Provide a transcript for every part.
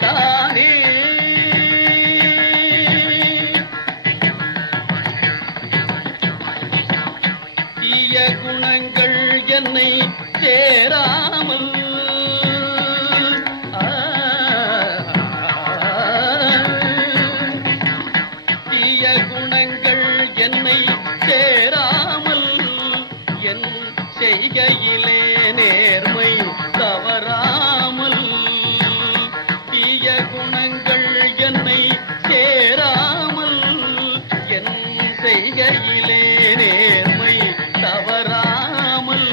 தானே. தீய குணங்கள் என்னை சேராமல் தீய குணங்கள் என்னை சேராமல் என் செய்கையிலே நேர்மை தவறாமல் தீய குணங்கள் என்னை சேராமல் என் செய்கையிலே நேர்மை தவறாமல்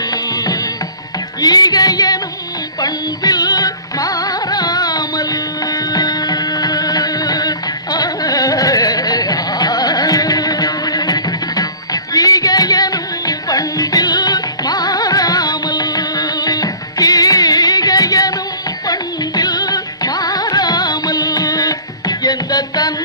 ஈகையனும் பண்பில் மாறாமல் ஈகையனும் பண்பில் மாறாமல் ஈகையனும் பண்பில் மாறாமல் எந்த தன்